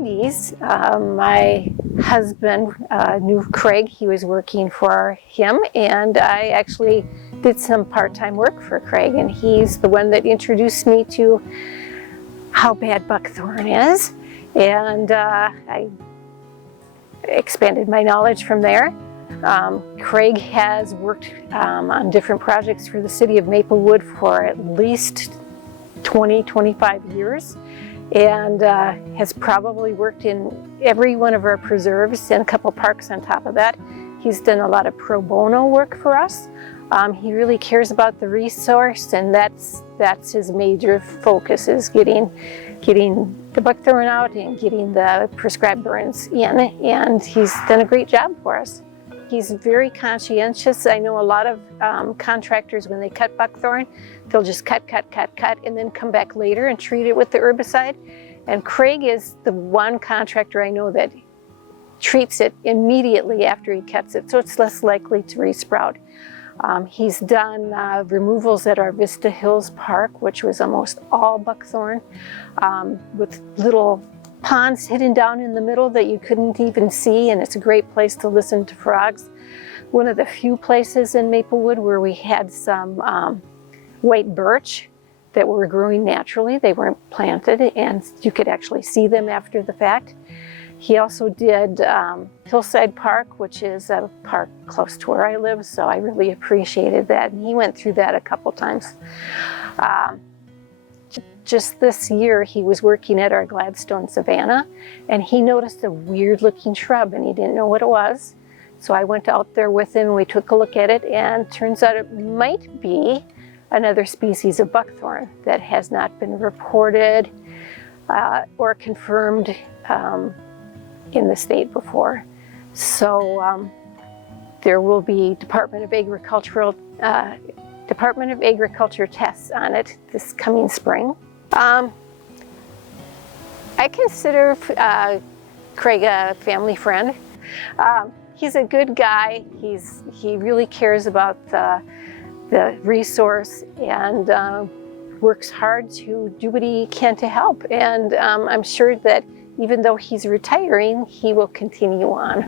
70s, my husband knew Craig. He was working for him, and I actually did some part-time work for Craig, and he's the one that introduced me to how bad buckthorn is, and I expanded my knowledge from there. Craig has worked on different projects for the city of Maplewood for at least 20-25 years, and has probably worked in every one of our preserves and a couple parks on top of that. He's done a lot of pro bono work for us. He really cares about the resource, and that's his major focus, is getting the buckthorn out and getting the prescribed burns in, and he's done a great job for us. He's very conscientious. I know a lot of contractors, when they cut buckthorn, they'll just cut, and then come back later and treat it with the herbicide. And Craig is the one contractor I know that treats it immediately after he cuts it, so it's less likely to resprout. He's done removals at our Vista Hills Park, which was almost all buckthorn, with little ponds hidden down in the middle that you couldn't even see, and it's a great place to listen to frogs. One of the few places in Maplewood where we had some white birch that were growing naturally. They weren't planted, and you could actually see them after the fact. He also did Hillside Park, which is a park close to where I live, so I really appreciated that. And he went through that a couple times. Just this year, he was working at our Gladstone Savanna, and he noticed a weird-looking shrub, and he didn't know what it was. So I went out there with him, and we took a look at it, and turns out it might be another species of buckthorn that has not been reported or confirmed in the state before. So there will be Department of Agriculture tests on it this coming spring. I consider Craig a family friend. He's a good guy. He really cares about the resource, and works hard to do what he can to help. And I'm sure that even though he's retiring, he will continue on.